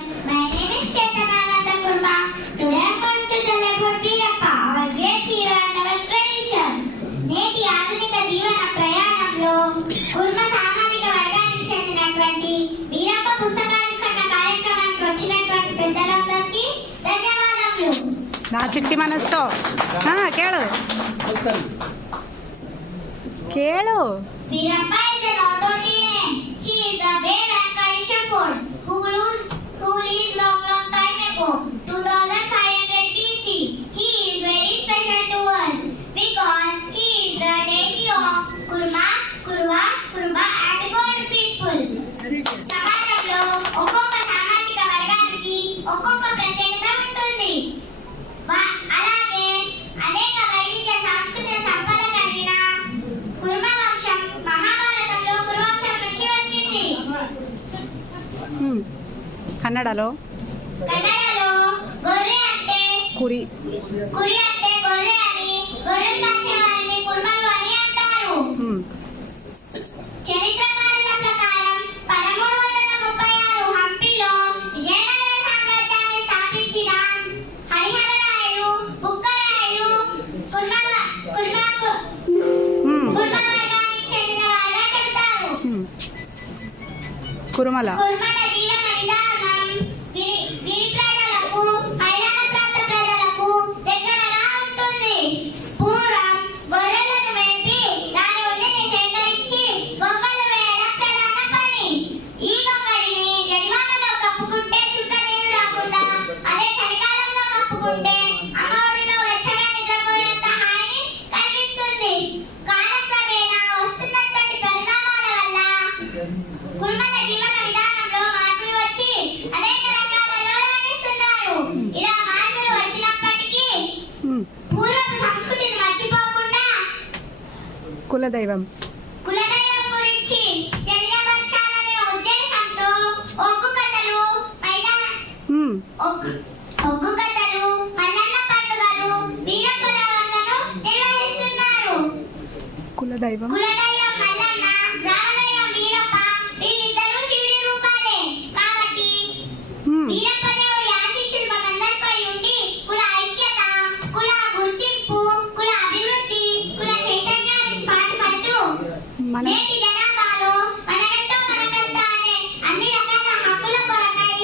My name is Chetanananda Kurma. Today I am going to tell about Veerappa, our great hero and our tradition. నేటి ఆధునిక జీవన ప్రయాణంలో కుర్మ సామాజిక వర్గానికి చెందినటువంటి వీరప్ప పుస్తకావిష్కరణ కార్యక్రమానికి వచ్చినటువంటి పెద్దలందరికీ ధన్యవాదములు. నా చిట్టి మనసుతో కేಳು కేಳು. Veerappa is an ordinary name. He is the brave and courageous shepherd who lives long time ago, 2500 BC. He is very special to us because he is the deity of Kurma, Kurva, Kurba and God people. సమాజంలో ఒక్కొక్క సామాజిక వర్గానికి ఒక్కొక్క ప్రత్యేకత ఉంటుంది. అలాగే అనేక వైవిధ్య సాంస్కృతిక సంపద కలిగిన కుర్మ వంశం మహాభారతంలో కురువంశం నుంచి వచ్చింది. కన్నడలో గొర్రె అంటే కురి అంటే గొర్రె అని, గొర్రెలు కాచే వారిని కుర్మలు అని అంటారు. చరిత్రకారుల ప్రకారం 1336 హంపీలో విజయనగర సామ్రాజ్యాన్ని స్థాపించిన హరిహరరాయలు, బుక్కరాయలు కుర్మ వర్గానికి చెందిన వారుగా చెబుతారు. కుర్మల జీవన విధానం గిరి ప్రజలకు, మైదాన ప్రాంత ప్రజలకు దగ్గరగా ఉంటుంది. పూర్వం గొర్రెలను మేపి దాని ఉన్నిని సేకరించి గొంగలు వేయడం ప్రధాన పని. ఈ గొంగడిని జడివానలో కప్పుకుంటే చుక్క నీరు రాకుండా, అదే చలికాలంలో కప్పుకుంటే అమ్మఒడిలో వెచ్చగా నిద్రపోయినంత హాయిని కలిగిస్తుంది. కాలక్రమేణా వస్తున్నటువంటి పరిణామాల వల్ల కుర్మల జీవన విధానంలో మార్పులు వచ్చి అనేక రంగాలలో రాణిస్తున్నారు. ఇలా మార్పులు వచ్చినప్పటికీ పూర్వపు సంస్కృతిని మర్చిపోకుండా కులదైవం గురించి తెలియపరచాలనే ఉద్దేశంతో ఒగ్గు కథలు, మల్లన్న పండుగలు, వీరప్ప నవళ్లను నిర్వహిస్తున్నారు. కులదైవం మల్లన్న, గ్రామదైవం వీరప్ప వీళ్ళిద్దరూ శివుడి రూపాలే. కాబట్టి వీరప్ప దేవుడి ఆశీస్సులు మనందరిపై ఉండి కుల ఐక్యత, కుల గుర్తింపు, కుల అభివృద్ధి, కుల చైతన్యానికి పాటుపడుతూ నేటి జనాభాలో మనకంటూ మనకంతా అనే అన్ని రకాల హక్కుల కొరకై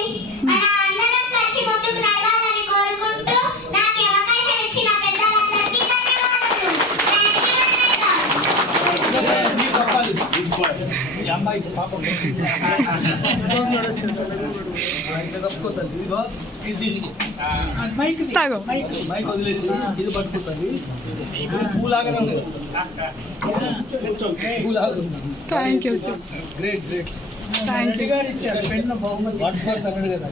మన అందరం కలిసి ముందుకు నడవాలని కోరుకుంటూ నాకు అవకాశం ఇచ్చిన పెద్దలందరికీ ధన్యవాదాలు. అమ్మాయికి పాపం మైక్ వదిలేసి ఇది పట్టుకుంటుంది. పూలాగానే ఉంది. Thank you. Great thank you. WhatsApp అన్నాడు కదా.